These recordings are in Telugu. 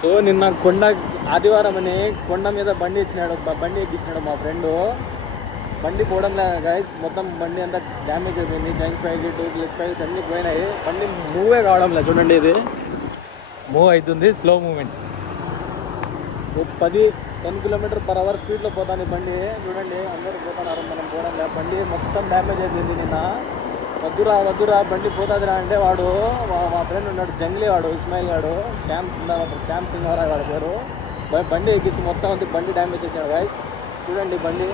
సో నిన్న కొండ ఆదివారం అని కొండ మీద బండి ఎక్కించినాడు మా ఫ్రెండు. బండి పోవడం లేదు గైస్, మొత్తం బండి అంతా డ్యామేజ్ అయిపోయింది. జంక్ ప్రైజ్ క్లిక్ ప్రైజ్ అన్నీ పోయినాయి. బండి మూవే కావడం లేదు. చూడండి, ఇది మూవ్ అవుతుంది, స్లో మూమెంట్. 10 km/h స్పీడ్లో పోతాను ఈ బండి. చూడండి, అందరూ పోతున్నారు, మనం పోవడం లేదు. బండి మొత్తం డ్యామేజ్ అయిపోయింది నిన్న. వద్దురా బండి పోతుందిరా అంటే వాడు మా ఫ్రెండ్ ఉన్నాడు, జంగ్లీ వాడు, ఇస్మాయిల్ గాడు, శ్యామ్ సింగవరాయ్ వాడి పేరు. బండి ఎక్కించి మొత్తం అంతా బండి డ్యామేజ్ చేశాడు గైస్. చూడండి బండి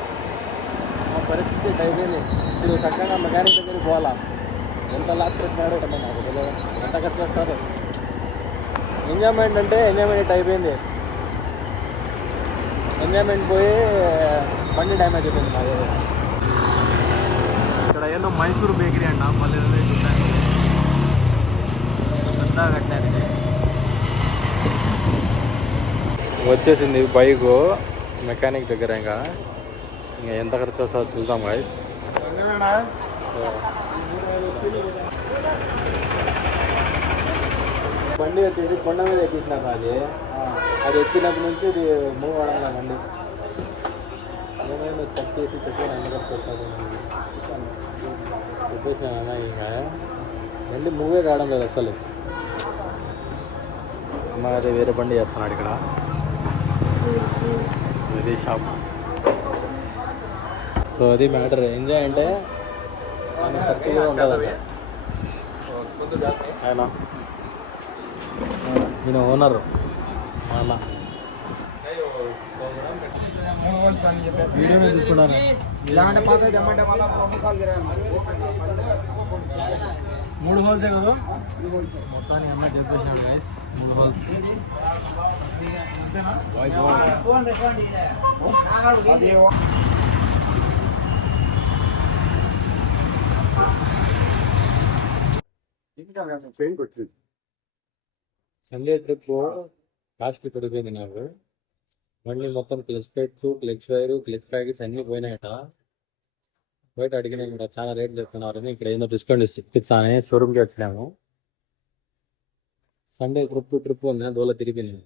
మా పరిస్థితి అయిపోయింది. ఇప్పుడు చక్కగా మెకానిక్ దగ్గరికి పోవాలా. ఎంత లాస్ట్ పెట్టినాడు అంటే నాకు తెలియదు, ఎంత ఖర్చు వస్తారు. ఎంజాయ్మెంట్ అయిపోయింది. ఎంజాయ్మెంట్ పోయి బండి డ్యామేజ్ అయిపోయింది మా దగ్గర. ఇక్కడ ఏదో మైసూర్ బేకరీ అంట, మళ్ళీ చూడడానికి పెద్దగా కట్టారు. వచ్చేసింది బైక్ మెకానిక్ దగ్గర. ఇంకా ఎంత ఖర్చు వస్తుందో చూద్దాం గాయ్స్. బండి వచ్చేసి కొండ మీద ఎక్కించినాక అది ఎక్కినప్పటి నుంచి ఇది మూవ్ అవడం బండి. ఏమైనా చెక్ చేసి చెప్పాను, ఎంత ఖర్చు వస్తుంది చెప్పేసినా. ఇంకా బండి మూవే కావడం లేదు అసలు. అమ్మ అదే వేరే బండి చేస్తున్నాడు ఇక్కడ, ఇది షాప్. సో అది మ్యాటర్. ఎంజాయ్ అంటే ఖర్చు కూడా ఉంటుంది. ఆయన నేను ఓనర్ మా అన్న. వీడియోనే తీసుకున్నాను. 3 హోల్సే కదా మొత్తాన్ని అమ్మాయి చెప్పేసినాడు guys. 3 holes. Sunday trip cost పెరిగిపోయింది నాకు. మళ్ళీ మొత్తం clutch plates, clutch wire, clutch packets అన్నీ పోయినాయట. బయట అడిగినా కూడా చాలా రేట్లు చెప్తున్నారు. ఇక్కడ ఏదో డిస్కౌంట్ ఇప్పించానే షోరూమ్కి వచ్చినాము. సండే ట్రిప్ ఉంది, దోల తిరిగిపోయింది.